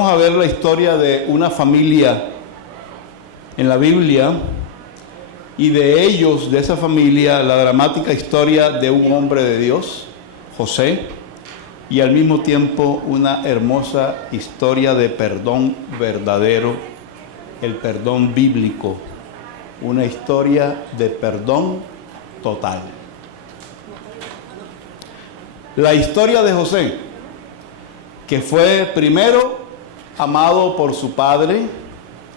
vamos a ver la historia de una familia en la Biblia y de ellos, de esa familia, la dramática historia de un hombre de Dios, José, y al mismo tiempo una hermosa historia de perdón verdadero, el perdón bíblico, una historia de perdón total. La historia de José, que fue primero amado por su padre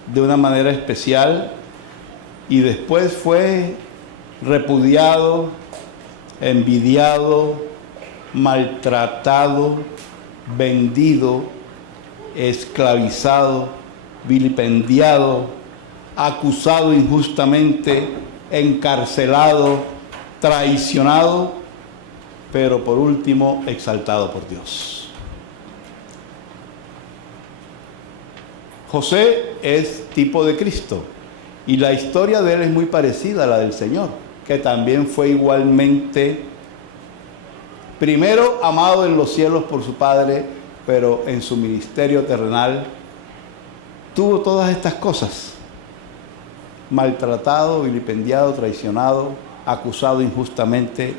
de una manera especial y después fue repudiado, envidiado, maltratado, vendido, esclavizado, vilipendiado, acusado injustamente, encarcelado, traicionado, pero por último exaltado por Dios. José es tipo de Cristo y la historia de él es muy parecida a la del Señor, que también fue igualmente primero amado en los cielos por su Padre, pero en su ministerio terrenal tuvo todas estas cosas: maltratado, vilipendiado, traicionado, acusado injustamente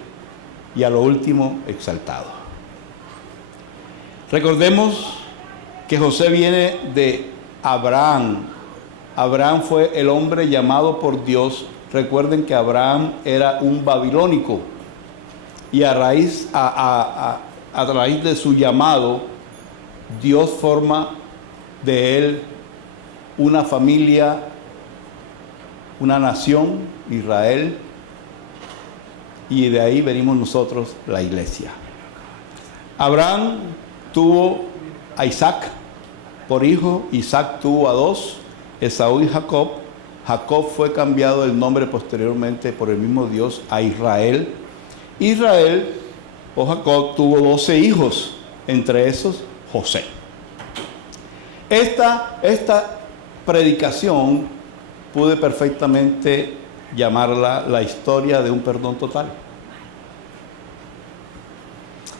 y a lo último exaltado. Recordemos que José viene de Abraham. Abraham fue el hombre llamado por Dios. Recuerden que Abraham era un babilónico y a raíz de su llamado, Dios forma de él una familia, una nación, Israel, y de ahí venimos nosotros, la iglesia. Abraham tuvo a Isaac por hijo, Isaac tuvo a dos, Esaú y Jacob. Jacob fue cambiado el nombre posteriormente por el mismo Dios a Israel. Israel o Jacob tuvo 12 hijos, entre esos José. Esta predicación pude perfectamente llamarla la historia de un perdón total.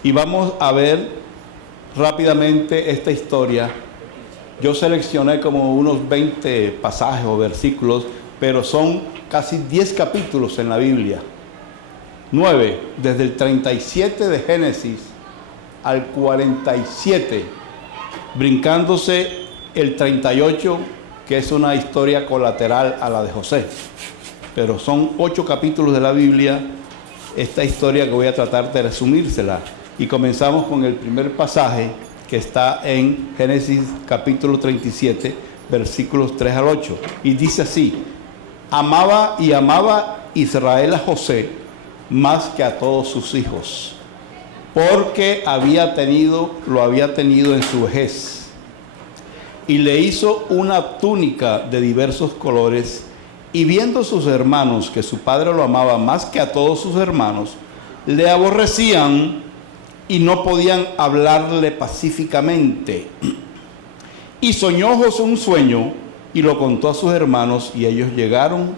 Y vamos a ver rápidamente esta historia. Yo seleccioné como unos 20 pasajes o versículos, pero son casi 10 capítulos en la Biblia. 9, desde el 37 de Génesis al 47, brincándose el 38, que es una historia colateral a la de José. Pero son 8 capítulos de la Biblia, esta historia que voy a tratar de resumírsela. Y comenzamos con el primer pasaje que está en Génesis capítulo 37, versículos 3 al 8. Y dice así: amaba Israel a José más que a todos sus hijos, porque lo había tenido en su vejez. Y le hizo una túnica de diversos colores. Y viendo sus hermanos que su padre lo amaba más que a todos sus hermanos, le aborrecían y no podían hablarle pacíficamente. Y soñó José un sueño y lo contó a sus hermanos, y ellos llegaron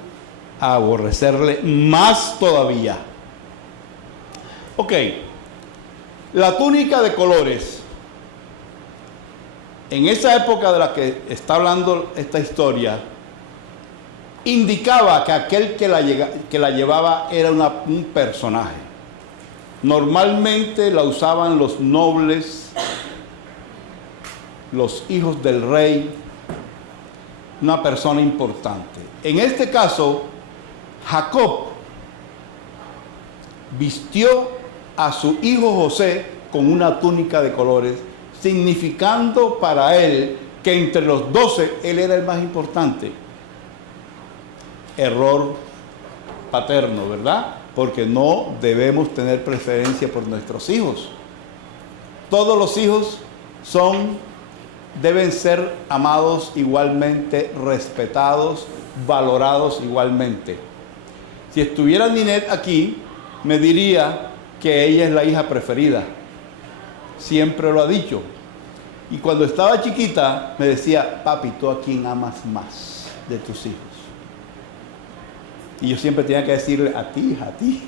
a aborrecerle más todavía. Ok, la túnica de colores. En esa época de la que está hablando esta historia, indicaba que aquel que la llevaba era un personaje. Normalmente la usaban los nobles, los hijos del rey, una persona importante. En este caso, Jacob vistió a su hijo José con una túnica de colores, significando para él que entre los 12 él era el más importante. Error paterno, ¿verdad? Porque no debemos tener preferencia por nuestros hijos. Todos los hijos deben ser amados igualmente, respetados, valorados igualmente. Si estuviera Ninette aquí, me diría que ella es la hija preferida. Siempre lo ha dicho. Y cuando estaba chiquita me decía: papi, ¿tú a quién amas más de tus hijos? Y yo siempre tenía que decirle: a ti, hija, a ti.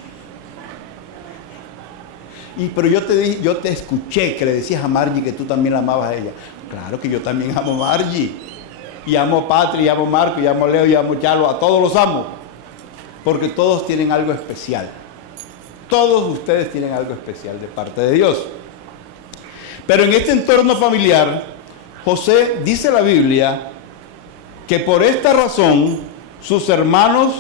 Pero yo te escuché que le decías a Margie que tú también la amabas a ella. Claro que yo también amo a Margie. Y amo a Patri, y amo a Marco, y amo a Leo, y amo a Chalo. A todos los amo. Porque todos tienen algo especial. Todos ustedes tienen algo especial de parte de Dios. Pero en este entorno familiar, José, dice la Biblia, que por esta razón sus hermanos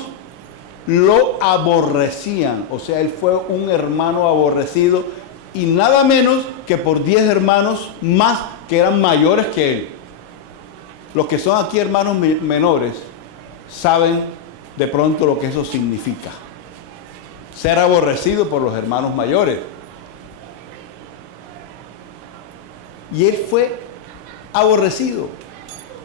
lo aborrecían. O sea, él fue un hermano aborrecido, y nada menos que por 10 hermanos más que eran mayores que él. Los que son aquí hermanos menores saben de pronto lo que eso significa. Ser aborrecido por los hermanos mayores. Y él fue aborrecido.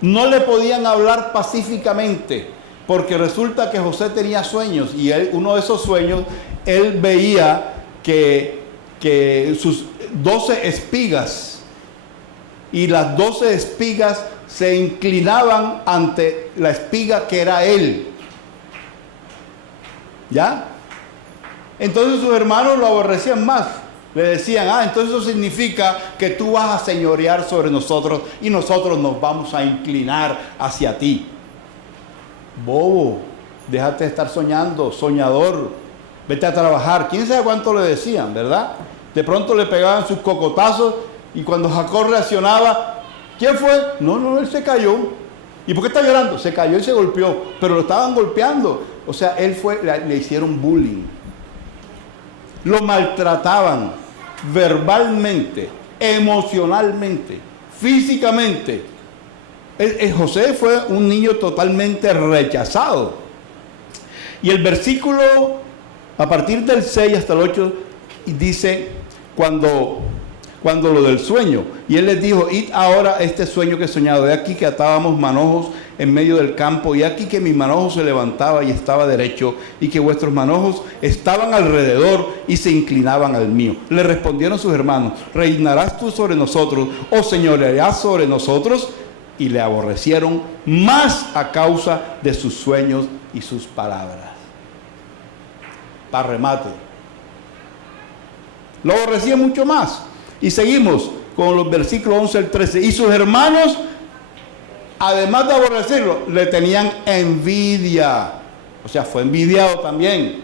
No le podían hablar pacíficamente, porque resulta que José tenía sueños, y uno de esos sueños, él veía que sus 12 espigas, y las 12 espigas se inclinaban ante la espiga que era él. ¿Ya? Entonces sus hermanos lo aborrecían más. Le decían, entonces eso significa que tú vas a señorear sobre nosotros y nosotros nos vamos a inclinar hacia ti. Bobo, déjate de estar soñando, soñador, vete a trabajar. ¿Quién sabe cuánto le decían, verdad? De pronto le pegaban sus cocotazos, y cuando Jacob reaccionaba, ¿quién fue? No, él se cayó. ¿Y por qué está llorando? Se cayó y se golpeó, pero lo estaban golpeando. O sea, le hicieron bullying. Lo maltrataban verbalmente, emocionalmente, físicamente. José fue un niño totalmente rechazado. Y el versículo, a partir del 6 hasta el 8, dice, cuando lo del sueño, y él les dijo, id ahora este sueño que he soñado, de aquí que atábamos manojos en medio del campo, y aquí que mi manojo se levantaba y estaba derecho, y que vuestros manojos estaban alrededor y se inclinaban al mío. Le respondieron sus hermanos, ¿reinarás tú sobre nosotros o señorearás sobre nosotros? Y le aborrecieron más a causa de sus sueños y sus palabras. Para remate, lo aborrecían mucho más. Y seguimos con los versículos 11 al 13. Y sus hermanos, además de aborrecerlo, le tenían envidia. O sea, fue envidiado también.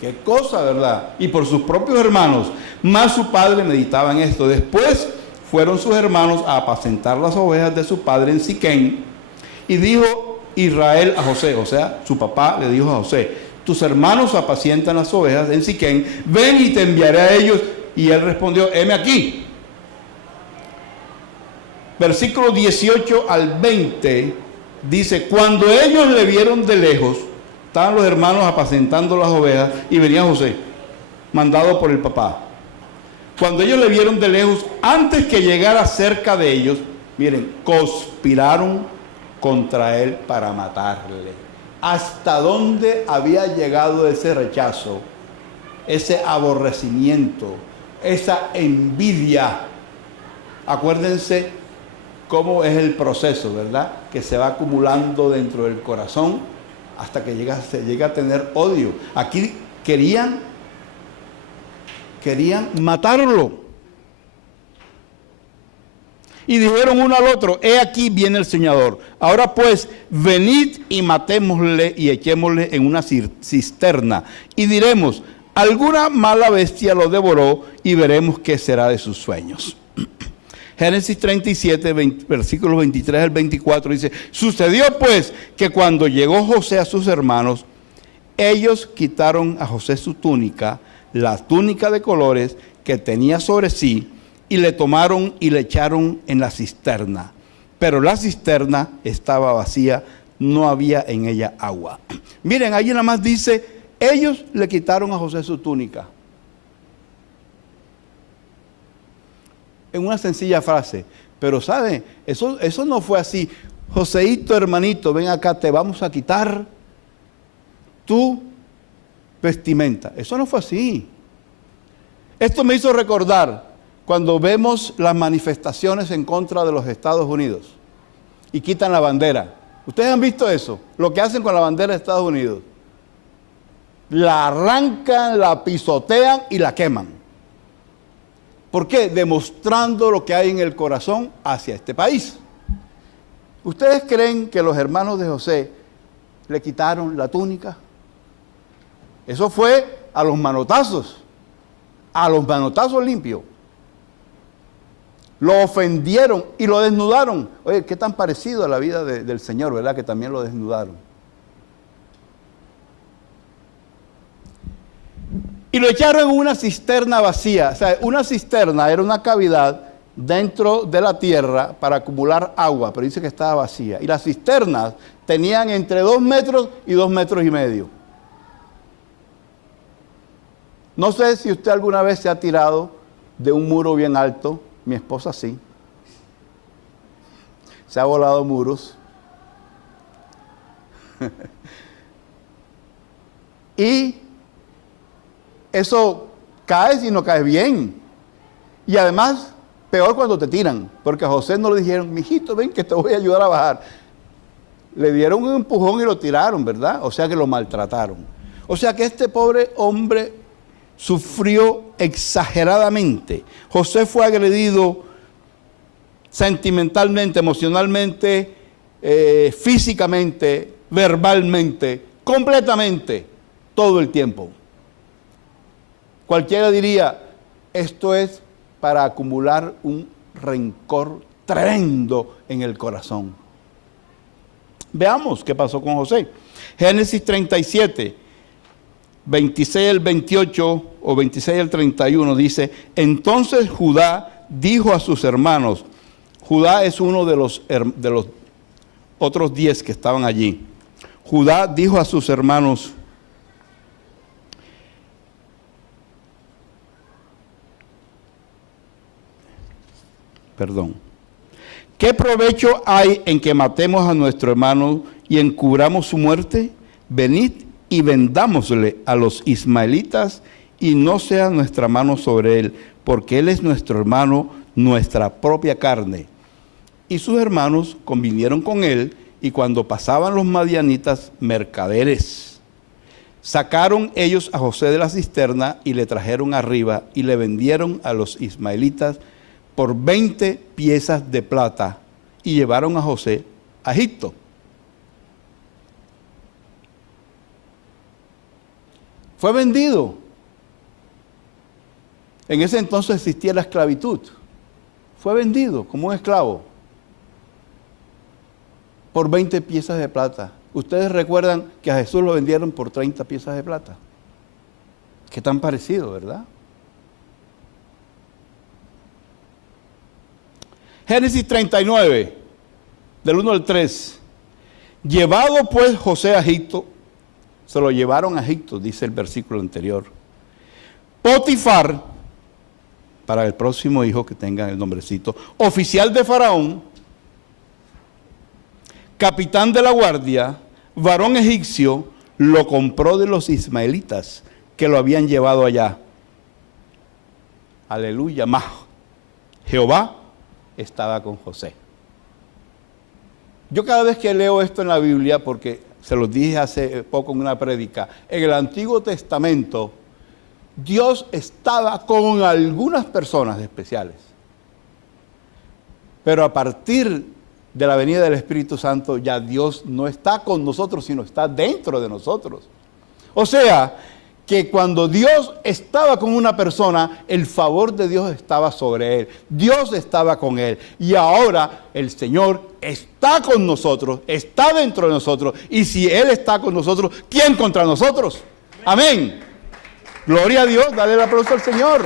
Qué cosa, ¿verdad? Y por sus propios hermanos. Más su padre meditaba en esto. Después fueron sus hermanos a apacentar las ovejas de su padre en Siquén. Y dijo Israel a José, o sea, su papá le dijo a José, tus hermanos apacientan las ovejas en Siquén, ven y te enviaré a ellos. Y él respondió, heme aquí. Versículos 18 al 20 dice, cuando ellos le vieron de lejos, estaban los hermanos apacentando las ovejas, y venía José, mandado por el papá. Cuando ellos le vieron de lejos, antes que llegara cerca de ellos, miren, conspiraron contra él para matarle. ¿Hasta dónde había llegado ese rechazo, ese aborrecimiento, esa envidia? Acuérdense cómo es el proceso, ¿verdad? Que se va acumulando dentro del corazón hasta que se llega a tener odio. Aquí querían matarlo. Y dijeron uno al otro, he aquí viene el soñador. Ahora pues, venid y matémosle y echémosle en una cisterna. Y diremos, alguna mala bestia lo devoró, y veremos qué será de sus sueños. Génesis 37, versículos 23 al 24 dice, sucedió pues que cuando llegó José a sus hermanos, ellos quitaron a José su túnica, la túnica de colores que tenía sobre sí, y le tomaron y le echaron en la cisterna. Pero la cisterna estaba vacía, no había en ella agua. Miren, ahí nada más dice, ellos le quitaron a José su túnica. En una sencilla frase. Pero ¿sabe? Eso no fue así. Joséito, hermanito, ven acá, te vamos a quitar tu vestimenta. Eso no fue así. Esto me hizo recordar cuando vemos las manifestaciones en contra de los Estados Unidos y quitan la bandera. ¿Ustedes han visto eso? Lo que hacen con la bandera de Estados Unidos. La arrancan, la pisotean y la queman. ¿Por qué? Demostrando lo que hay en el corazón hacia este país. ¿Ustedes creen que los hermanos de José le quitaron la túnica? Eso fue a los manotazos limpios. Lo ofendieron y lo desnudaron. Oye, qué tan parecido a la vida del Señor, ¿verdad? Que también lo desnudaron. Y lo echaron en una cisterna vacía. O sea, una cisterna era una cavidad dentro de la tierra para acumular agua, pero dice que estaba vacía. Y las cisternas tenían entre 2 metros y 2 metros y medio. No sé si usted alguna vez se ha tirado de un muro bien alto. Mi esposa sí. Se ha volado muros. Y eso caes y no caes bien. Y además, peor cuando te tiran. Porque a José no le dijeron, mijito, ven que te voy a ayudar a bajar. Le dieron un empujón y lo tiraron, ¿verdad? O sea que lo maltrataron. O sea que este pobre hombre sufrió exageradamente. José fue agredido sentimentalmente, emocionalmente, físicamente, verbalmente, completamente, todo el tiempo. Cualquiera diría, esto es para acumular un rencor tremendo en el corazón. Veamos qué pasó con José. Génesis 37, 26 al 28 o 26 al 31 dice, entonces Judá dijo a sus hermanos, Judá es uno de los otros 10 que estaban allí. Judá dijo a sus hermanos, ¿qué provecho hay en que matemos a nuestro hermano y encubramos su muerte? Venid y vendámosle a los ismaelitas y no sea nuestra mano sobre él, porque él es nuestro hermano, nuestra propia carne. Y sus hermanos convinieron con él, y cuando pasaban los madianitas, mercaderes, sacaron ellos a José de la cisterna y le trajeron arriba y le vendieron a los ismaelitas por 20 piezas de plata y llevaron a José a Egipto. Fue vendido. En ese entonces existía la esclavitud. Fue vendido como un esclavo por 20 piezas de plata. Ustedes recuerdan que a Jesús lo vendieron por 30 piezas de plata. Qué tan parecido, ¿verdad? Génesis 39, del 1 al 3. Llevado pues José a Egipto, se lo llevaron a Egipto, dice el versículo anterior. Potifar, para el próximo hijo que tengan el nombrecito, oficial de Faraón, capitán de la guardia, varón egipcio, lo compró de los ismaelitas que lo habían llevado allá. Aleluya, más. Jehová estaba con José. Yo cada vez que leo esto en la Biblia, porque se los dije hace poco en una prédica, en el Antiguo Testamento, Dios estaba con algunas personas especiales. Pero a partir de la venida del Espíritu Santo, ya Dios no está con nosotros, sino está dentro de nosotros. O sea, que cuando Dios estaba con una persona, el favor de Dios estaba sobre él. Dios estaba con él. Y ahora el Señor está con nosotros, está dentro de nosotros. Y si Él está con nosotros, ¿quién contra nosotros? Amén. Gloria a Dios, dale el aplauso al Señor.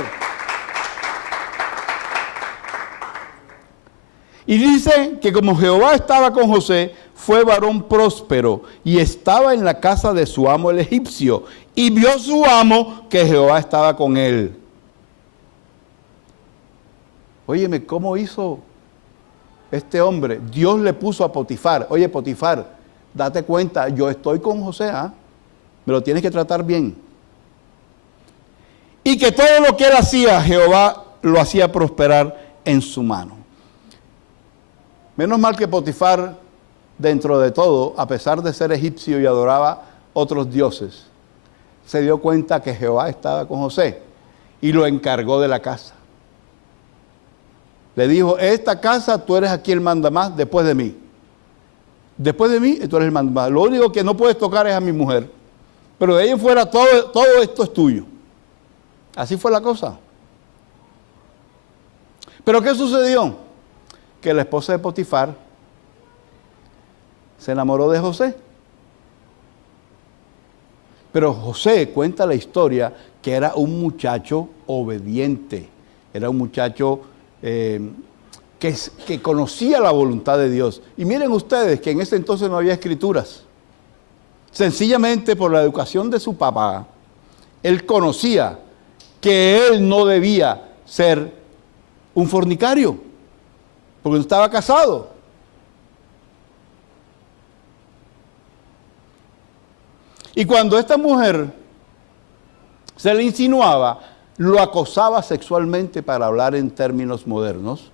Y dice que como Jehová estaba con José, fue varón próspero y estaba en la casa de su amo el egipcio. Y vio su amo que Jehová estaba con él. Óyeme, ¿cómo hizo este hombre? Dios le puso a Potifar. Oye, Potifar, date cuenta, yo estoy con José, ¿ah? Me lo tienes que tratar bien. Y que todo lo que él hacía, Jehová lo hacía prosperar en su mano. Menos mal que Potifar, dentro de todo, a pesar de ser egipcio y adoraba otros dioses, se dio cuenta que Jehová estaba con José y lo encargó de la casa. Le dijo, esta casa tú eres aquí el mandamás después de mí. Después de mí, tú eres el mandamás. Lo único que no puedes tocar es a mi mujer. Pero de ahí en fuera todo esto es tuyo. Así fue la cosa. ¿Pero qué sucedió? Que la esposa de Potifar se enamoró de José. Pero José cuenta la historia que era un muchacho obediente. Era un muchacho que conocía la voluntad de Dios. Y miren ustedes que en ese entonces no había escrituras. Sencillamente por la educación de su papá, él conocía que él no debía ser un fornicario, porque no estaba casado. Y cuando esta mujer se le insinuaba, lo acosaba sexualmente, para hablar en términos modernos,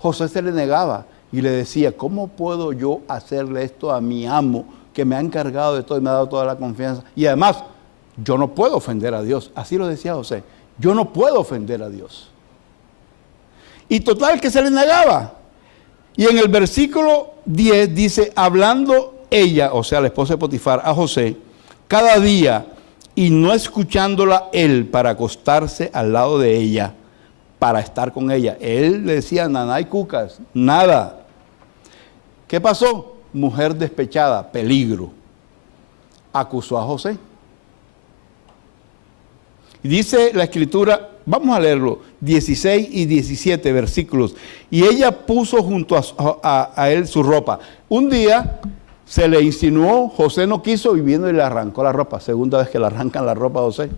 José se le negaba y le decía, ¿cómo puedo yo hacerle esto a mi amo que me ha encargado de todo y me ha dado toda la confianza? Y además, yo no puedo ofender a Dios. Así lo decía José. Yo no puedo ofender a Dios. Y total que se le negaba. Y en el versículo 10 dice, hablando ella, o sea, la esposa de Potifar, a José, cada día, y no escuchándola él para acostarse al lado de ella, para estar con ella. Él le decía, nanay cucas, nada. ¿Qué pasó? Mujer despechada, peligro. Acusó a José. Y dice la escritura, vamos a leerlo, 16 y 17 versículos. Y ella puso junto a él su ropa. Un día se le insinuó, José no quiso y vino y le arrancó la ropa. Segunda vez que le arrancan la ropa a José.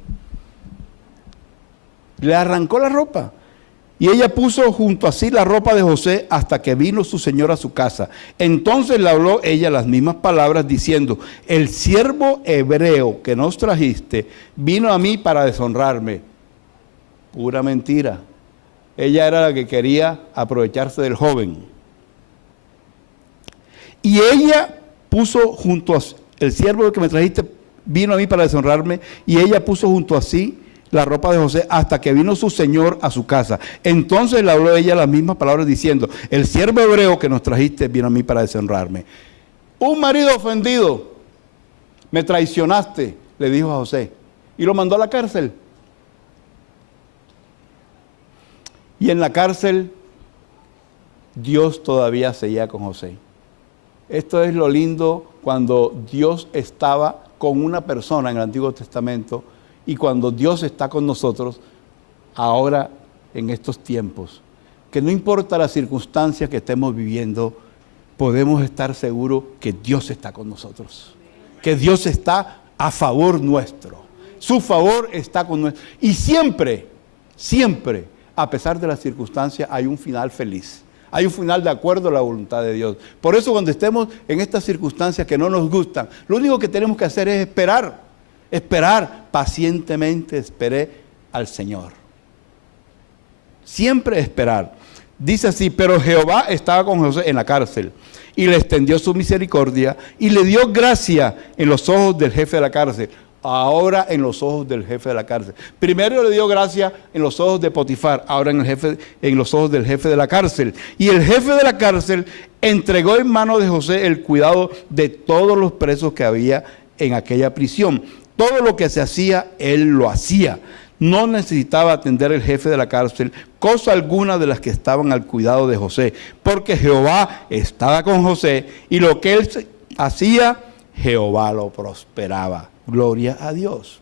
Le arrancó la ropa. Y ella puso junto a sí la ropa de José hasta que vino su señor a su casa. Entonces le habló ella las mismas palabras diciendo, el siervo hebreo que nos trajiste vino a mí para deshonrarme. Pura mentira. Ella era la que quería aprovecharse del joven. Y ella puso junto a el siervo que me trajiste vino a mí para deshonrarme, y ella puso junto a sí la ropa de José hasta que vino su señor a su casa. Entonces le habló ella las mismas palabras diciendo, el siervo hebreo que nos trajiste vino a mí para deshonrarme. Un marido ofendido, me traicionaste, le dijo a José, y lo mandó a la cárcel. Y en la cárcel, Dios todavía seguía con José. Esto es lo lindo cuando Dios estaba con una persona en el Antiguo Testamento, y cuando Dios está con nosotros, ahora en estos tiempos, que no importa las circunstancias que estemos viviendo, podemos estar seguros que Dios está con nosotros, que Dios está a favor nuestro, su favor está con nosotros, y siempre, siempre, a pesar de las circunstancias, hay un final feliz, hay un final de acuerdo a la voluntad de Dios. Por eso cuando estemos en estas circunstancias que no nos gustan, lo único que tenemos que hacer es esperar pacientemente, esperé al Señor. Siempre esperar. Dice así, pero Jehová estaba con José en la cárcel y le extendió su misericordia y le dio gracia en los ojos del jefe de la cárcel. Ahora en los ojos del jefe de la cárcel. Primero le dio gracia en los ojos de Potifar, ahora en los ojos del jefe de la cárcel. Y el jefe de la cárcel entregó en manos de José el cuidado de todos los presos que había en aquella prisión. Todo lo que se hacía, él lo hacía. No necesitaba atender el jefe de la cárcel cosa alguna de las que estaban al cuidado de José, porque Jehová estaba con José y lo que él hacía, Jehová lo prosperaba. Gloria a Dios.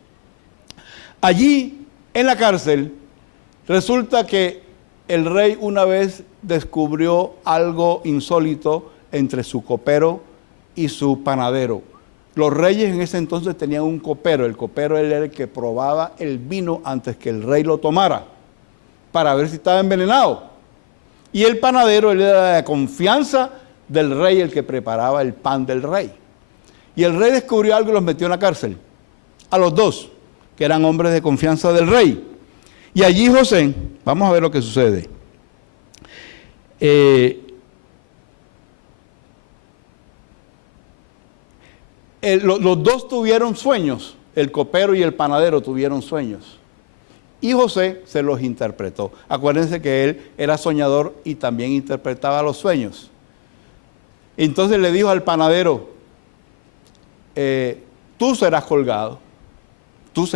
Allí, en la cárcel, resulta que el rey una vez descubrió algo insólito entre su copero y su panadero. Los reyes en ese entonces tenían un copero. El copero era el que probaba el vino antes que el rey lo tomara, para ver si estaba envenenado. Y el panadero era la confianza del rey, el que preparaba el pan del rey. Y el rey descubrió algo y los metió en la cárcel. A los dos, que eran hombres de confianza del rey. Y allí José, vamos a ver lo que sucede. Los dos tuvieron sueños, el copero y el panadero tuvieron sueños. Y José se los interpretó. Acuérdense que él era soñador y también interpretaba los sueños. Entonces le dijo al panadero, tú serás colgado, tú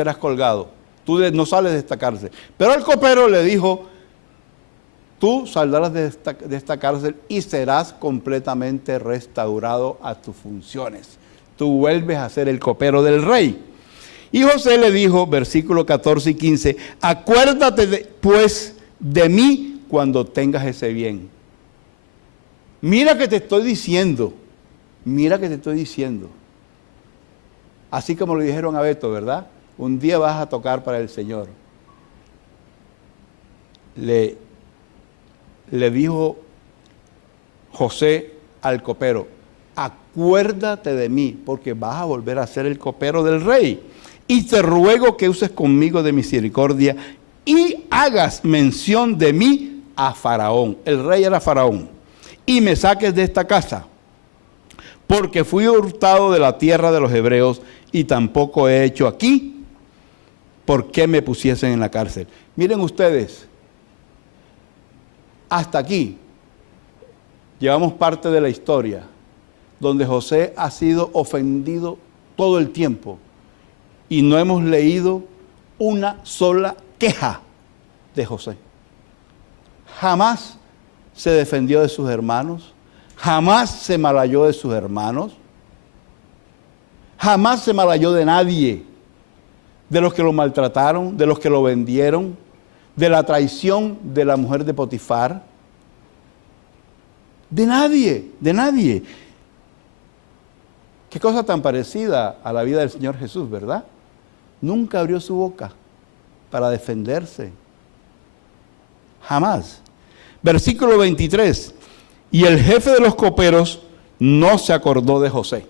no sales de esta cárcel. Pero el copero le dijo, tú saldrás de esta cárcel y serás completamente restaurado a tus funciones. Tú vuelves a ser el copero del rey. Y José le dijo, versículos 14 y 15, acuérdate pues de mí cuando tengas ese bien. Mira que te estoy diciendo, así como le dijeron a Beto, ¿verdad? Un día vas a tocar para el Señor. Le dijo José al copero, acuérdate de mí, porque vas a volver a ser el copero del rey. Y te ruego que uses conmigo de misericordia y hagas mención de mí a Faraón. El rey era Faraón. Y me saques de esta casa, porque fui hurtado de la tierra de los hebreos y tampoco he hecho aquí por qué me pusiesen en la cárcel. Miren ustedes, hasta aquí llevamos parte de la historia donde José ha sido ofendido todo el tiempo y no hemos leído una sola queja de José. Jamás se defendió de sus hermanos, jamás se malayó de sus hermanos, jamás se malayó de nadie, de los que lo maltrataron, de los que lo vendieron, de la traición de la mujer de Potifar. De nadie, de nadie. Qué cosa tan parecida a la vida del Señor Jesús, ¿verdad? Nunca abrió su boca para defenderse. Jamás. Versículo 23. Y el jefe de los coperos no se acordó de José,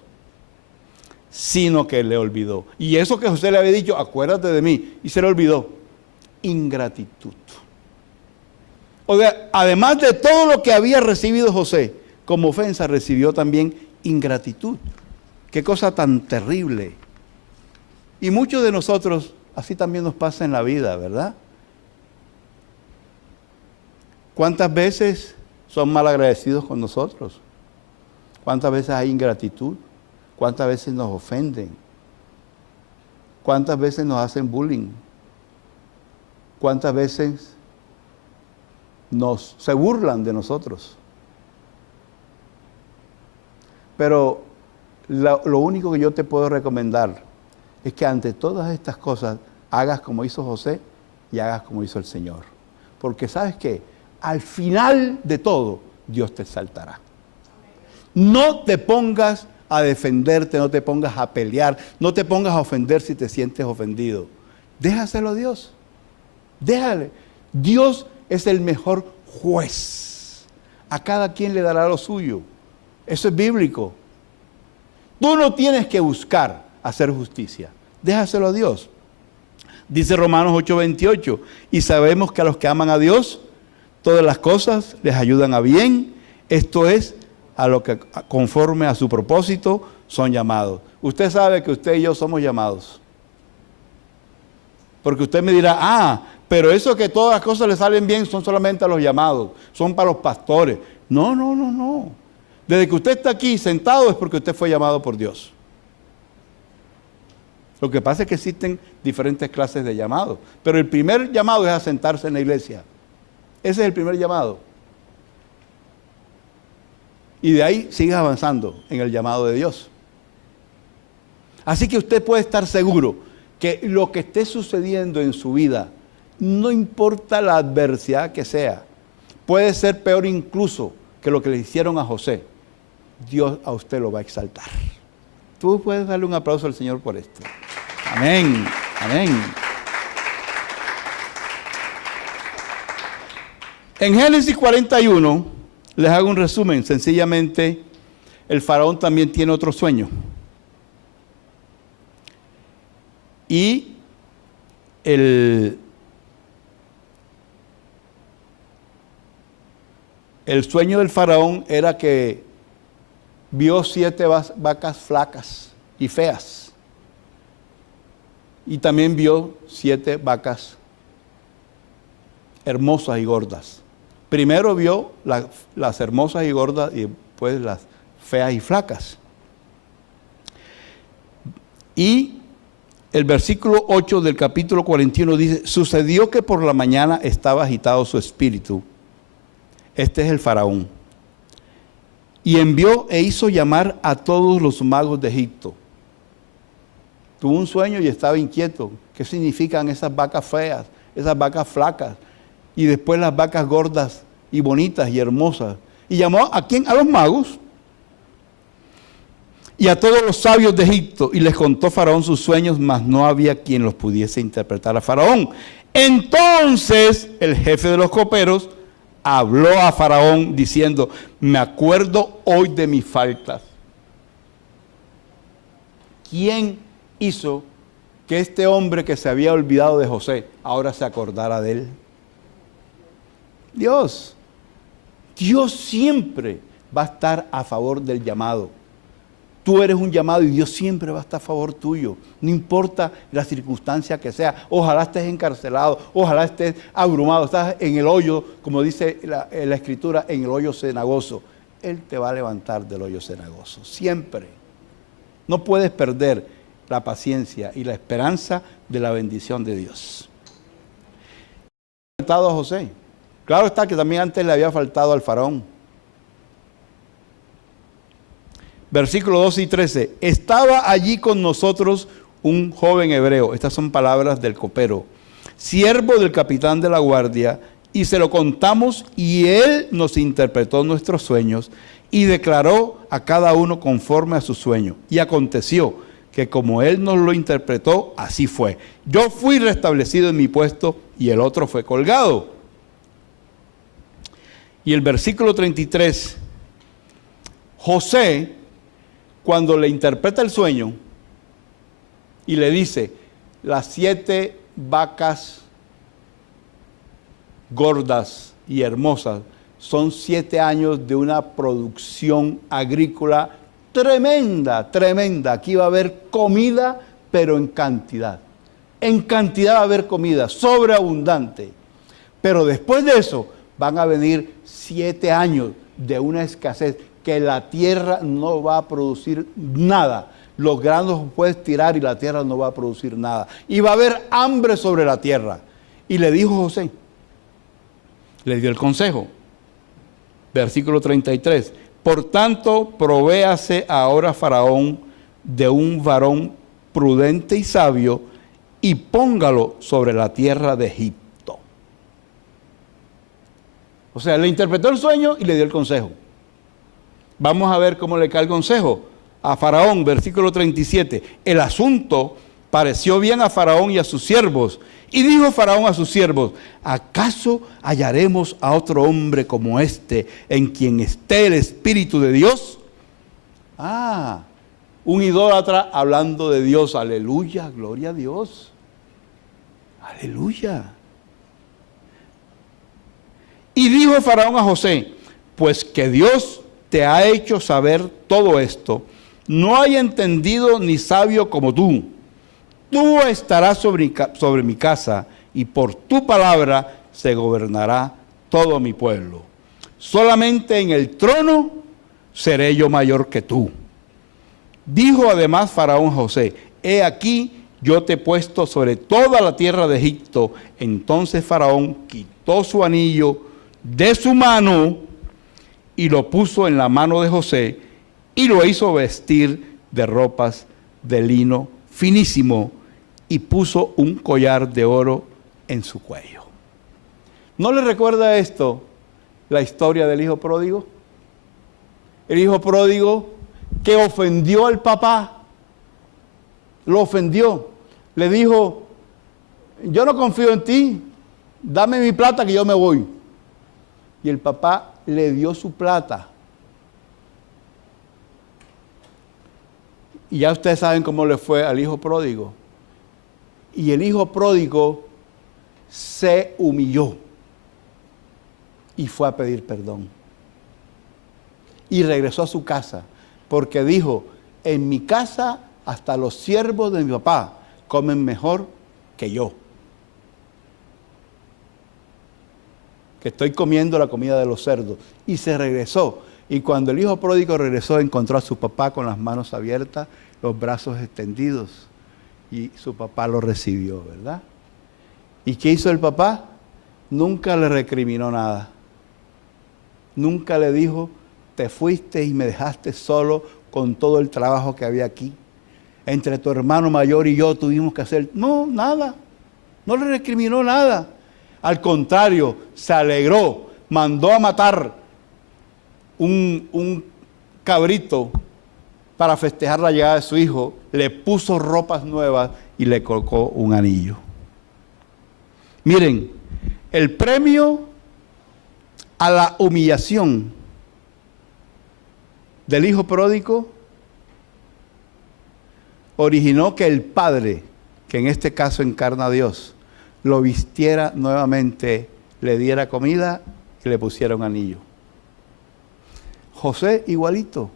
sino que le olvidó. Y eso que José le había dicho, acuérdate de mí, y se le olvidó. Ingratitud. O sea, además de todo lo que había recibido José, como ofensa recibió también ingratitud. Qué cosa tan terrible. Y muchos de nosotros, así también nos pasa en la vida, ¿verdad? ¿Cuántas veces son mal agradecidos con nosotros? ¿Cuántas veces hay ingratitud? ¿Cuántas veces nos ofenden? ¿Cuántas veces nos hacen bullying? ¿Cuántas veces se burlan de nosotros? Pero lo único que yo te puedo recomendar es que ante todas estas cosas hagas como hizo José y hagas como hizo el Señor. Porque ¿sabes qué? Al final de todo, Dios te exaltará. No te pongas a defenderte, no te pongas a pelear, no te pongas a ofender si te sientes ofendido. Déjaselo a Dios. Déjale. Dios es el mejor juez. A cada quien le dará lo suyo. Eso es bíblico. Tú no tienes que buscar hacer justicia. Déjaselo a Dios. Dice Romanos 8:28, y sabemos que a los que aman a Dios, todas las cosas les ayudan a bien. Esto es, a lo que conforme a su propósito son llamados. Usted sabe que usted y yo somos llamados. Porque usted me dirá, pero eso que todas las cosas le salen bien son solamente a los llamados, son para los pastores. No. Desde que usted está aquí sentado es porque usted fue llamado por Dios. Lo que pasa es que existen diferentes clases de llamados, pero el primer llamado es a sentarse en la iglesia. Ese es el primer llamado. Y de ahí sigues avanzando en el llamado de Dios. Así que usted puede estar seguro que lo que esté sucediendo en su vida, no importa la adversidad que sea, puede ser peor incluso que lo que le hicieron a José. Dios a usted lo va a exaltar. Tú puedes darle un aplauso al Señor por esto. Amén, amén. En Génesis 41, les hago un resumen. Sencillamente, el faraón también tiene otro sueño. Y el sueño del faraón era que vio 7 vacas flacas y feas. Y también vio 7 vacas hermosas y gordas. Primero vio las hermosas y gordas y después las feas y flacas. Y el versículo 8 del capítulo 41 dice, sucedió que por la mañana estaba agitado su espíritu. Este es el faraón. Y envió e hizo llamar a todos los magos de Egipto. Tuvo un sueño y estaba inquieto. ¿Qué significan esas vacas feas, esas vacas flacas? Y después las vacas gordas y bonitas y hermosas. Y llamó ¿a quién? A los magos. Y a todos los sabios de Egipto. Y les contó Faraón sus sueños, mas no había quien los pudiese interpretar a Faraón. Entonces el jefe de los coperos habló a Faraón diciendo, me acuerdo hoy de mis faltas. ¿Quién hizo que este hombre que se había olvidado de José ahora se acordara de él? Dios. Dios siempre va a estar a favor del llamado. Tú eres un llamado y Dios siempre va a estar a favor tuyo. No importa la circunstancia que sea. Ojalá estés encarcelado, ojalá estés abrumado, estás en el hoyo, como dice la Escritura, en el hoyo cenagoso. Él te va a levantar del hoyo cenagoso, siempre. No puedes perder la paciencia y la esperanza de la bendición de Dios. Faltado a José. Claro está que también antes le había faltado al faraón. Versículos 12 y 13. Estaba allí con nosotros un joven hebreo. Estas son palabras del copero. Siervo del capitán de la guardia. Y se lo contamos y él nos interpretó nuestros sueños y declaró a cada uno conforme a su sueño. Y aconteció que como él nos lo interpretó, así fue. Yo fui restablecido en mi puesto y el otro fue colgado. Y el versículo 33. José, cuando le interpreta el sueño y le dice, las 7 vacas gordas y hermosas son 7 años de una producción agrícola tremenda, tremenda. Aquí va a haber comida, pero en cantidad. En cantidad va a haber comida, sobreabundante. Pero después de eso van a venir 7 años de una escasez que la tierra no va a producir nada. Los granos los puedes tirar y la tierra no va a producir nada. Y va a haber hambre sobre la tierra. Y le dijo José, le dio el consejo. Versículo 33. Por tanto, provéase ahora Faraón de un varón prudente y sabio y póngalo sobre la tierra de Egipto. O sea, le interpretó el sueño y le dio el consejo. Vamos a ver cómo le cae el consejo a Faraón, versículo 37. El asunto pareció bien a Faraón y a sus siervos. Y dijo Faraón a sus siervos, ¿acaso hallaremos a otro hombre como este en quien esté el Espíritu de Dios? Un idólatra hablando de Dios. Aleluya, gloria a Dios. Aleluya. Y dijo Faraón a José, pues que Dios te ha hecho saber todo esto, no hay entendido ni sabio como tú. Tú estarás sobre mi casa y por tu palabra se gobernará todo mi pueblo. Solamente en el trono seré yo mayor que tú. Dijo además Faraón a José, he aquí yo te he puesto sobre toda la tierra de Egipto. Entonces Faraón quitó su anillo de su mano y lo puso en la mano de José y lo hizo vestir de ropas de lino finísimo y puso un collar de oro en su cuello. ¿No le recuerda esto la historia del hijo pródigo? El hijo pródigo que ofendió al papá, lo ofendió, le dijo, yo no confío en ti, dame mi plata que yo me voy. Y el papá le dio su plata. Y ya ustedes saben cómo le fue al hijo pródigo. Y el hijo pródigo se humilló y fue a pedir perdón. Y regresó a su casa, porque dijo, en mi casa hasta los siervos de mi papá comen mejor que yo. que estoy comiendo la comida de los cerdos. Y se regresó. Y cuando el hijo pródigo regresó, encontró a su papá con las manos abiertas, los brazos extendidos. Y su papá lo recibió, ¿verdad? ¿Y qué hizo el papá? Nunca le recriminó nada. Nunca le dijo, te fuiste y me dejaste solo con todo el trabajo que había aquí. Entre tu hermano mayor y yo tuvimos que hacer... No, nada. No le recriminó nada. Al contrario, se alegró. Mandó a matar un cabrito para festejar la llegada de su hijo. Le puso ropas nuevas y le colocó un anillo. Miren, el premio a la humillación del hijo pródigo originó que el padre, que en este caso encarna a Dios, lo vistiera nuevamente, le diera comida y le pusiera un anillo. José igualito.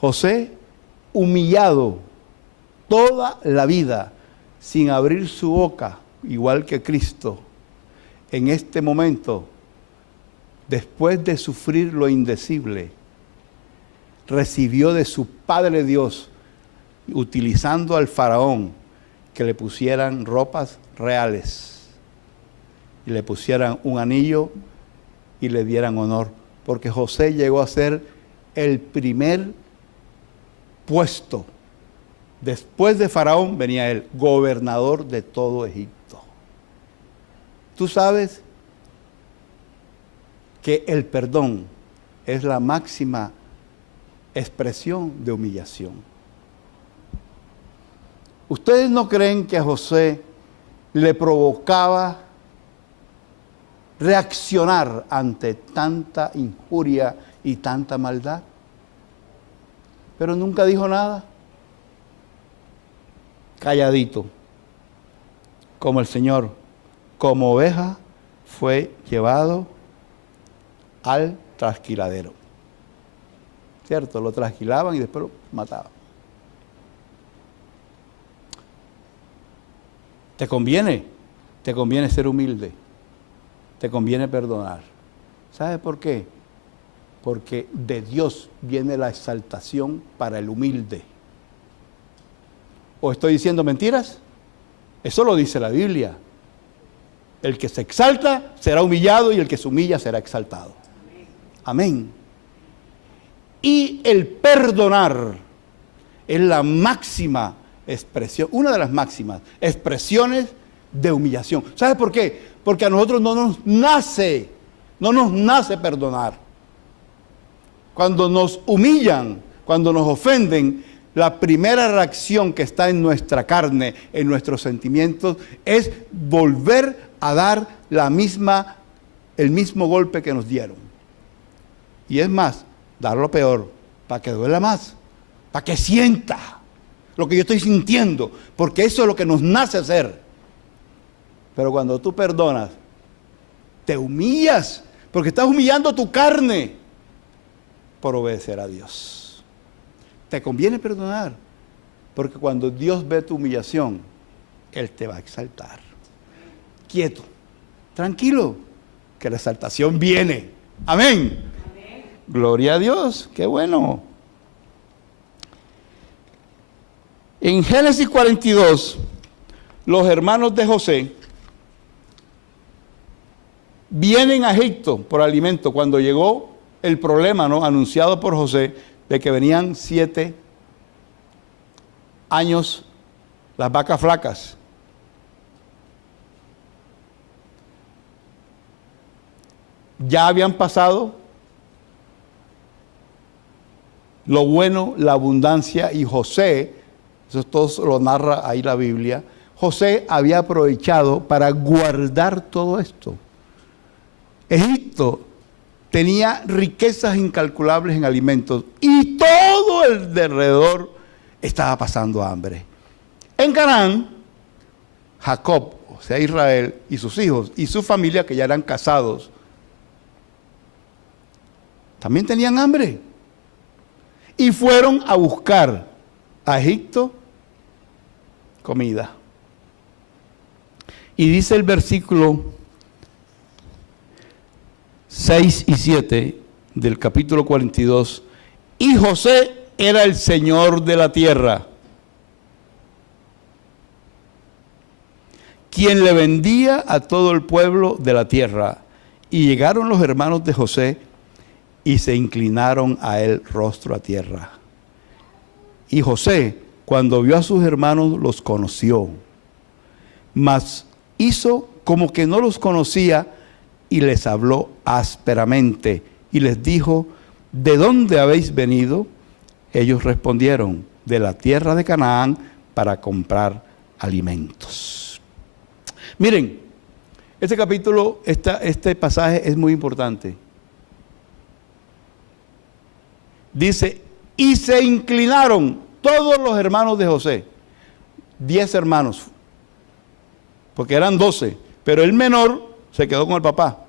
José humillado toda la vida sin abrir su boca, igual que Cristo. En este momento, después de sufrir lo indecible, recibió de su Padre Dios, utilizando al faraón, que le pusieran ropas reales, y le pusieran un anillo y le dieran honor, porque José llegó a ser el primer puesto. Después de faraón venía el gobernador de todo Egipto. Tú sabes que el perdón es la máxima expresión de humillación. ¿Ustedes no creen que a José le provocaba reaccionar ante tanta injuria y tanta maldad? Pero nunca dijo nada. Calladito, como el Señor, como oveja, fue llevado al trasquiladero. ¿Cierto? Lo trasquilaban y después lo mataban. Te conviene ser humilde, te conviene perdonar. ¿Sabes por qué? Porque de Dios viene la exaltación para el humilde. ¿O estoy diciendo mentiras? Eso lo dice la Biblia. El que se exalta será humillado y el que se humilla será exaltado. Amén. Y el perdonar es la máxima expresión, una de las máximas expresiones de humillación. ¿Sabe por qué? Porque a nosotros no nos nace perdonar. Cuando nos humillan, cuando nos ofenden, la primera reacción que está en nuestra carne, en nuestros sentimientos, es volver a dar el mismo golpe que nos dieron. Y es más, dar lo peor, para que duela más, para que sienta lo que yo estoy sintiendo, porque eso es lo que nos nace hacer. Pero cuando tú perdonas, te humillas, porque estás humillando tu carne por obedecer a Dios. Te conviene perdonar, porque cuando Dios ve tu humillación, Él te va a exaltar. Quieto, tranquilo, que la exaltación viene. Amén. Amén. Gloria a Dios, qué bueno. En Génesis 42, los hermanos de José vienen a Egipto por alimento. Cuando llegó el problema, ¿no?, anunciado por José, de que venían 7 años las vacas flacas. Ya habían pasado lo bueno, la abundancia, y José, eso todo lo narra ahí la Biblia, José había aprovechado para guardar todo esto. Egipto tenía riquezas incalculables en alimentos y todo el de alrededor estaba pasando hambre. En Canaán, Jacob, o sea Israel, y sus hijos y su familia, que ya eran casados, también tenían hambre. Y fueron a buscar a Egipto comida. Y dice el versículo 6 y 7 del capítulo 42. Y José era el Señor de la tierra, quien le vendía a todo el pueblo de la tierra. Y llegaron los hermanos de José y se inclinaron a él rostro a tierra. Y José, cuando vio a sus hermanos, los conoció, mas hizo como que no los conocía y les habló ásperamente y les dijo: ¿de dónde habéis venido? Ellos respondieron: de la tierra de Canaán, para comprar alimentos. Miren, este capítulo, este pasaje es muy importante. Dice: y se inclinaron todos los hermanos de José, 10 hermanos, porque eran 12, pero el menor se quedó con el papá.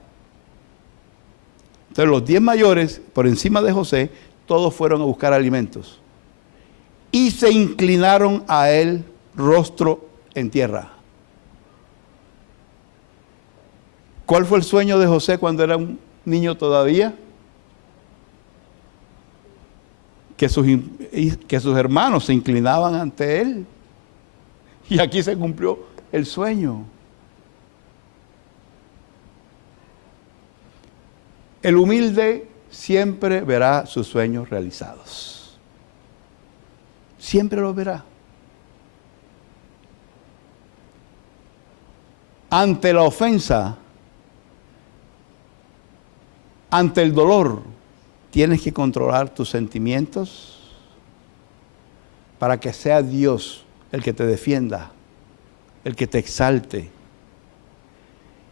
Entonces los 10 mayores, por encima de José, todos fueron a buscar alimentos. Y se inclinaron a él rostro en tierra. ¿Cuál fue el sueño de José cuando era un niño todavía? Que sus hermanos se inclinaban ante él. Y aquí se cumplió el sueño. El humilde siempre verá sus sueños realizados. Siempre los verá. Ante la ofensa, ante el dolor, tienes que controlar tus sentimientos para que sea Dios el que te defienda, el que te exalte.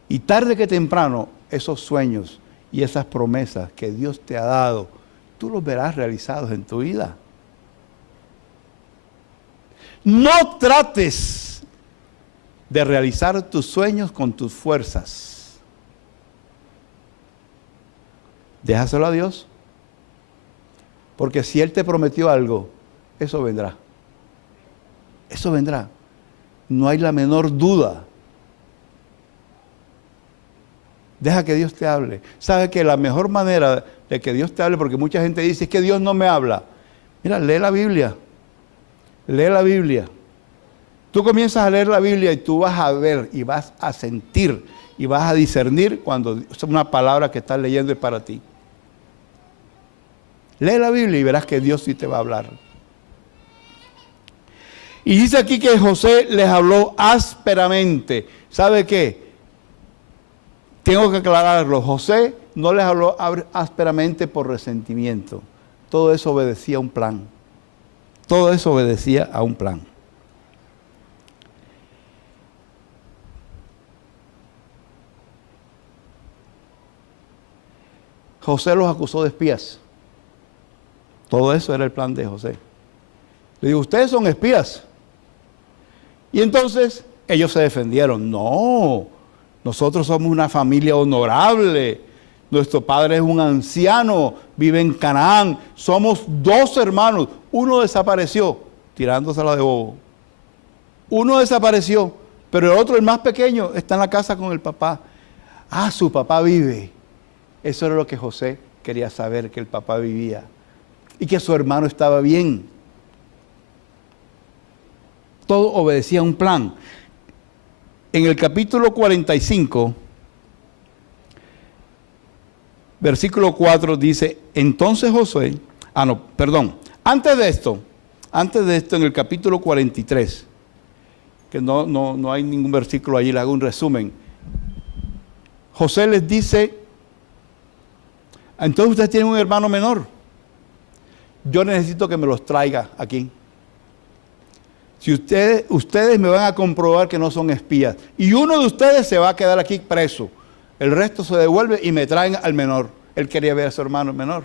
Y tarde que temprano, esos sueños y esas promesas que Dios te ha dado, tú los verás realizados en tu vida. No trates de realizar tus sueños con tus fuerzas. Déjaselo a Dios. Porque si Él te prometió algo, eso vendrá. Eso vendrá. No hay la menor duda. Deja que Dios te hable. ¿Sabe que la mejor manera de que Dios te hable, porque mucha gente dice, es que Dios no me habla? Mira, lee la Biblia. Lee la Biblia. Tú comienzas a leer la Biblia y tú vas a ver y vas a sentir y vas a discernir cuando una palabra que estás leyendo es para ti. Lee la Biblia y verás que Dios sí te va a hablar. Y dice aquí que José les habló ásperamente. ¿Sabe qué? Tengo que aclararlo. José no les habló ásperamente por resentimiento. Todo eso obedecía a un plan. Todo eso obedecía a un plan. José los acusó de espías. Todo eso era el plan de José. Le digo, ustedes son espías. Y entonces ellos se defendieron. No, nosotros somos una familia honorable. Nuestro padre es un anciano, vive en Canaán. Somos 2 hermanos. Uno desapareció, tirándosela de bobo. Uno desapareció, pero el otro, el más pequeño, está en la casa con el papá. Ah, su papá vive. Eso era lo que José quería saber, que el papá vivía y que su hermano estaba bien. Todo obedecía a un plan. En el capítulo 45, versículo 4 dice, entonces Josué, antes de esto en el capítulo 43, que no hay ningún versículo allí, le hago un resumen. José les dice, entonces ustedes tienen un hermano menor. Yo necesito que me los traiga aquí. Si ustedes me van a comprobar que no son espías, y uno de ustedes se va a quedar aquí preso, el resto se devuelve y me traen al menor. Él quería ver a su hermano menor.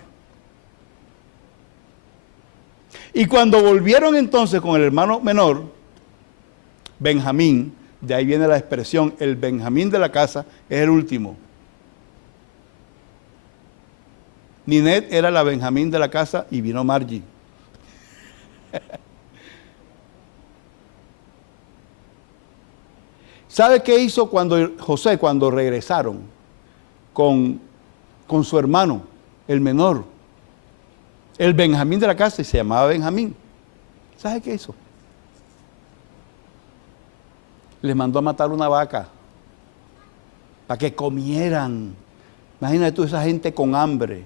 Y cuando volvieron entonces con el hermano menor, Benjamín, de ahí viene la expresión, el Benjamín de la casa es el último. Ninet era la Benjamín de la casa y vino Margie. ¿Sabe qué hizo José cuando regresaron con con su hermano, el menor, el Benjamín de la casa, y se llamaba Benjamín. ¿Sabe qué hizo? Les mandó a matar una vaca para que comieran. Imagínate tú esa gente con hambre.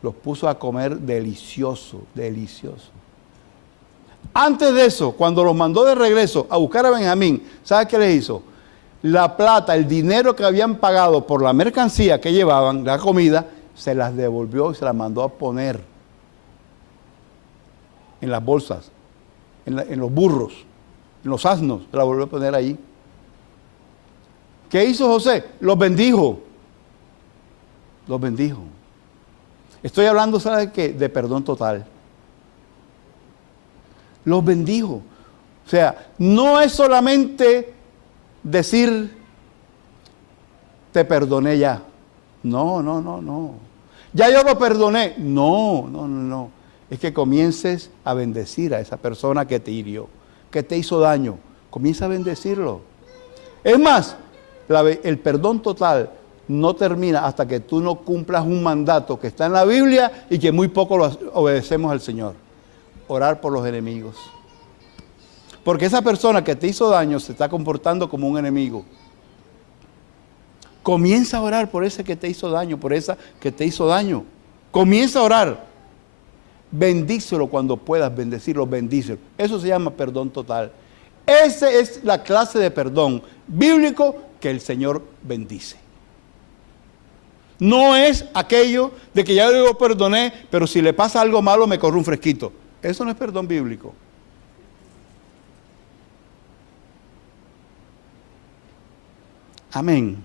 Los puso a comer delicioso, delicioso. Antes de eso, cuando los mandó de regreso a buscar a Benjamín, ¿sabe qué les hizo? La plata, el dinero que habían pagado por la mercancía que llevaban, la comida, se las devolvió y se las mandó a poner en las bolsas, en los burros, en los asnos, se las volvió a poner ahí. ¿Qué hizo José? Los bendijo. Los bendijo. Estoy hablando, ¿sabe qué? De perdón total. Los bendijo. O sea, no es solamente decir, te perdoné ya. No. Ya yo lo perdoné. No. Es que comiences a bendecir a esa persona que te hirió, que te hizo daño. Comienza a bendecirlo. Es más, el perdón total no termina hasta que tú no cumplas un mandato que está en la Biblia y que muy poco lo obedecemos al Señor. Orar por los enemigos. Porque esa persona que te hizo daño se está comportando como un enemigo. Comienza a orar por ese que te hizo daño, por esa que te hizo daño. Comienza a orar. Bendícelo cuando puedas bendecirlo, bendícelo. Eso se llama perdón total. Esa es la clase de perdón bíblico que el Señor bendice. No es aquello de que ya lo perdoné, pero si le pasa algo malo me corre un fresquito. Eso no es perdón bíblico. Amén.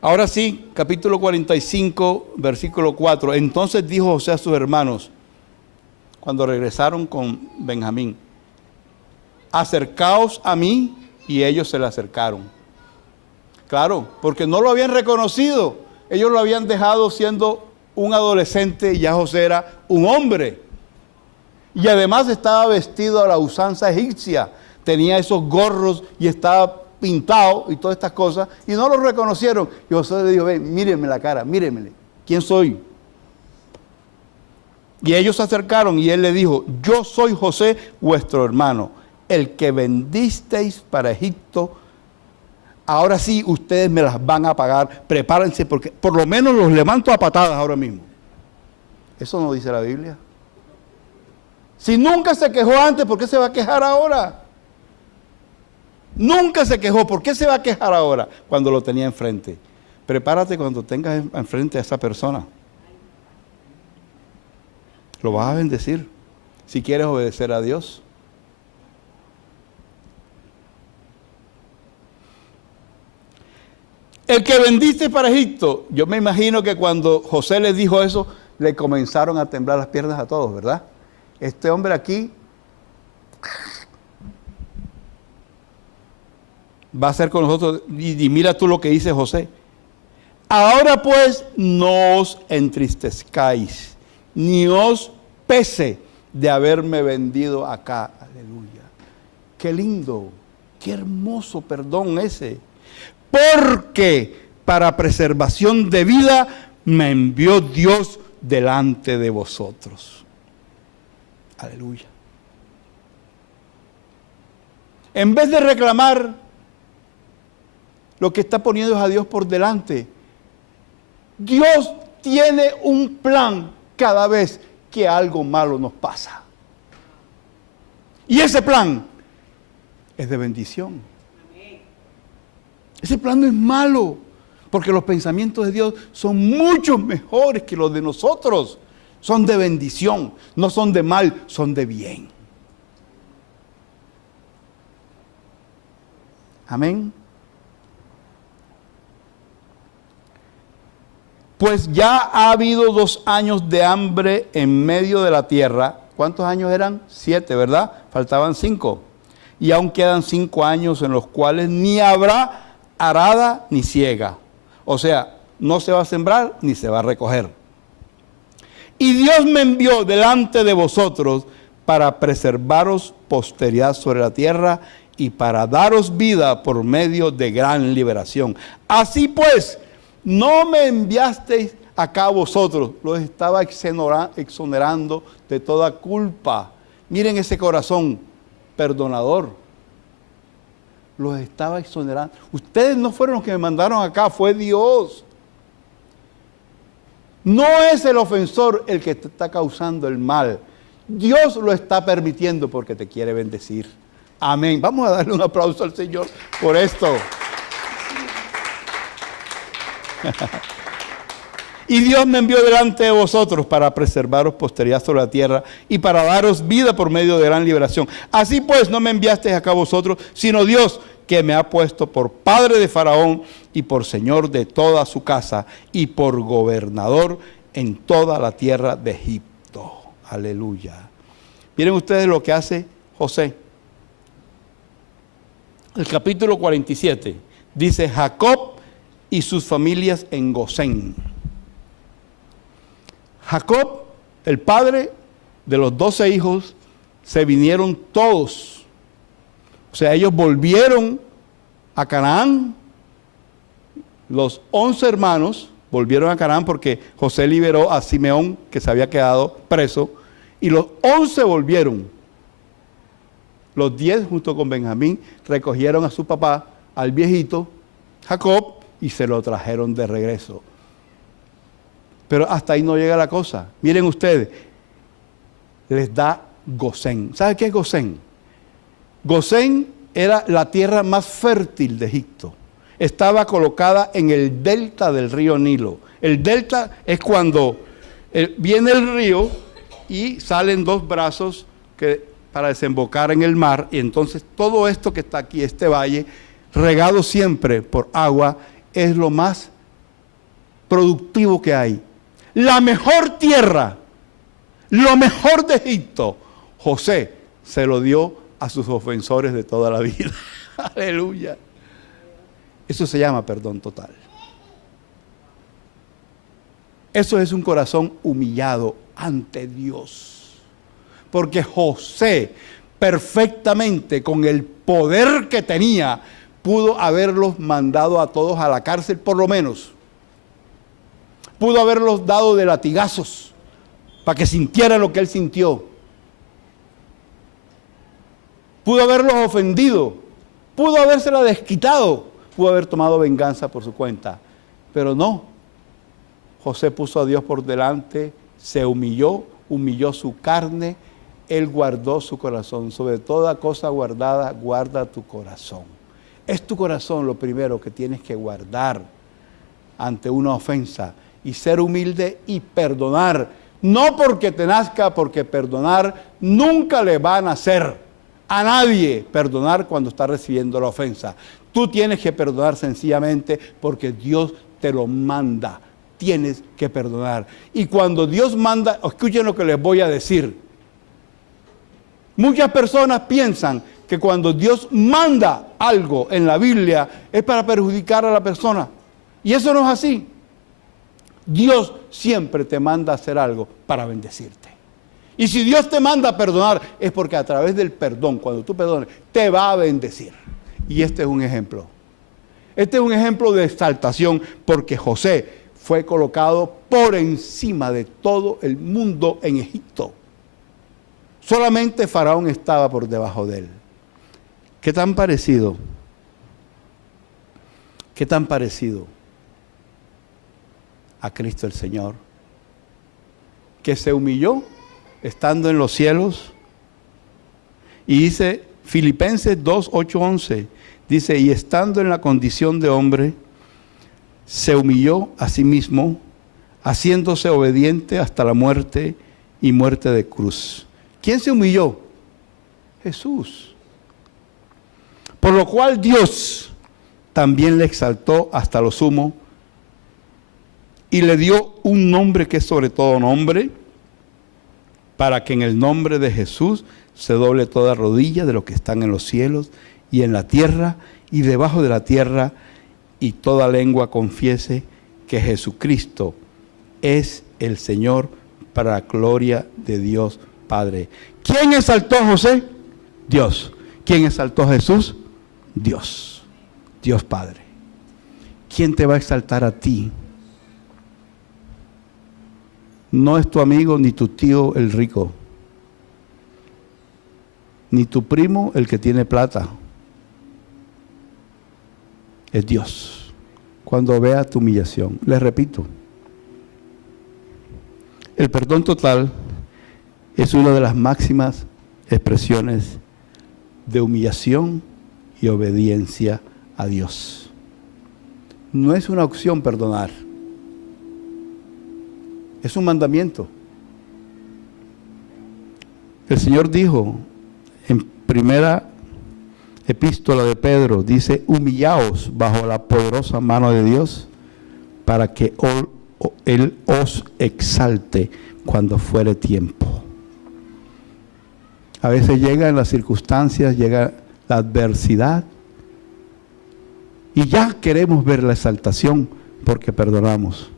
Ahora sí, capítulo 45, versículo 4. Entonces dijo José a sus hermanos, cuando regresaron con Benjamín, acercaos a mí, y ellos se le acercaron. Claro, porque no lo habían reconocido. Ellos lo habían dejado siendo un adolescente y ya José era un hombre. Y además estaba vestido a la usanza egipcia. Tenía esos gorros y estaba pintado y todas estas cosas. Y no lo reconocieron. Y José le dijo, ven, mírenme la cara, mírenme. ¿Quién soy? Y ellos se acercaron y él le dijo, yo soy José, vuestro hermano, el que vendisteis para Egipto. Ahora sí, ustedes me las van a pagar. Prepárense porque por lo menos los levanto a patadas ahora mismo. Eso no dice la Biblia. Si nunca se quejó antes, ¿por qué se va a quejar ahora? Nunca se quejó, ¿por qué se va a quejar ahora cuando lo tenía enfrente? Prepárate cuando tengas enfrente a esa persona. Lo vas a bendecir si quieres obedecer a Dios. El que vendiste para Egipto, yo me imagino que cuando José les dijo eso, le comenzaron a temblar las piernas a todos, ¿verdad? Este hombre aquí va a ser con nosotros, y mira tú lo que dice José. Ahora pues no os entristezcáis, ni os pese de haberme vendido acá. Aleluya. Qué lindo, qué hermoso perdón ese. Porque para preservación de vida me envió Dios delante de vosotros. Aleluya. En vez de reclamar, lo que está poniendo es a Dios por delante. Dios tiene un plan cada vez que algo malo nos pasa. Y ese plan es de bendición. Ese plan no es malo, porque los pensamientos de Dios son mucho mejores que los de nosotros. Son de bendición, no son de mal, son de bien. Amén. Pues ya ha habido 2 años de hambre en medio de la tierra. ¿Cuántos años eran? 7, ¿verdad? Faltaban 5. Y aún quedan 5 años en los cuales ni habrá arada ni siega. O sea, no se va a sembrar ni se va a recoger. Y Dios me envió delante de vosotros para preservaros posteridad sobre la tierra y para daros vida por medio de gran liberación. Así pues, no me enviasteis acá vosotros, los estaba exonerando de toda culpa. Miren ese corazón perdonador. Los estaba exonerando. Ustedes no fueron los que me mandaron acá, fue Dios. No es el ofensor el que te está causando el mal. Dios lo está permitiendo porque te quiere bendecir. Amén. Vamos a darle un aplauso al Señor por esto. Y Dios me envió delante de vosotros para preservaros posteridad sobre la tierra y para daros vida por medio de gran liberación. Así pues, no me enviasteis acá vosotros, sino Dios, que me ha puesto por padre de Faraón y por señor de toda su casa y por gobernador en toda la tierra de Egipto. Aleluya. Miren ustedes lo que hace José. El capítulo 47 dice: Jacob y sus familias en Gosén. Jacob, el padre de los 12 hijos, se vinieron todos. O sea, ellos volvieron a Canaán. Los 11 hermanos volvieron a Canaán porque José liberó a Simeón, que se había quedado preso, y los 11 volvieron. Los 10, junto con Benjamín, recogieron a su papá, al viejito Jacob, y se lo trajeron de regreso. Pero hasta ahí no llega la cosa. Miren ustedes, les da Gosén. ¿Sabe qué es Gosén? Gosén era la tierra más fértil de Egipto. Estaba colocada en el delta del río Nilo. El delta es cuando viene el río y salen dos brazos para desembocar en el mar. Y entonces todo esto que está aquí, este valle, regado siempre por agua, es lo más productivo que hay. La mejor tierra, lo mejor de Egipto, José se lo dio a sus ofensores de toda la vida. Aleluya. Eso se llama perdón total. Eso es un corazón humillado ante Dios. Porque José, perfectamente, con el poder que tenía, pudo haberlos mandado a todos a la cárcel, por lo menos. Pudo haberlos dado de latigazos para que sintieran lo que él sintió. Pudo haberlos ofendido. Pudo habérsela desquitado. Pudo haber tomado venganza por su cuenta. Pero no. José puso a Dios por delante, se humilló, humilló su carne. Él guardó su corazón. Sobre toda cosa guardada, guarda tu corazón. Es tu corazón lo primero que tienes que guardar ante una ofensa. Y ser humilde y perdonar. No porque te nazca, porque perdonar nunca le va a nacer a nadie perdonar cuando está recibiendo la ofensa. Tú tienes que perdonar sencillamente porque Dios te lo manda. Tienes que perdonar. Y cuando Dios manda, escuchen lo que les voy a decir. Muchas personas piensan que cuando Dios manda algo en la Biblia es para perjudicar a la persona. Y eso no es así. Dios siempre te manda a hacer algo para bendecirte. Y si Dios te manda a perdonar, es porque a través del perdón, cuando tú perdones, te va a bendecir. Y este es un ejemplo. Este es un ejemplo de exaltación, porque José fue colocado por encima de todo el mundo en Egipto. Solamente Faraón estaba por debajo de él. ¿Qué tan parecido? ¿Qué tan parecido a Cristo el Señor? Que se humilló estando en los cielos. Y dice Filipenses 2, 8, 11, dice, y estando en la condición de hombre, se humilló a sí mismo, haciéndose obediente hasta la muerte y muerte de cruz. ¿Quién se humilló? Jesús. Por lo cual Dios también le exaltó hasta lo sumo y le dio un nombre que es sobre todo nombre, para que en el nombre de Jesús se doble toda rodilla de los que están en los cielos y en la tierra y debajo de la tierra, y toda lengua confiese que Jesucristo es el Señor, para la gloria de Dios Padre. ¿Quién exaltó a José? Dios. ¿Quién exaltó a Jesús? Dios. Dios Padre. ¿Quién te va a exaltar a ti? No es tu amigo ni tu tío el rico, ni tu primo el que tiene plata. Es Dios. Cuando vea tu humillación, les repito, el perdón total es una de las máximas expresiones de humillación y obediencia a Dios. No es una opción perdonar. Es un mandamiento. El Señor dijo en primera epístola de Pedro, dice, humillaos bajo la poderosa mano de Dios para que Él os exalte cuando fuere tiempo. A veces llegan las circunstancias, llega la adversidad y ya queremos ver la exaltación porque perdonamos.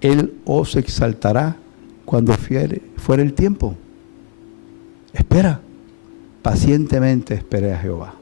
Él os exaltará cuando fuere el tiempo. Espera, pacientemente esperé a Jehová.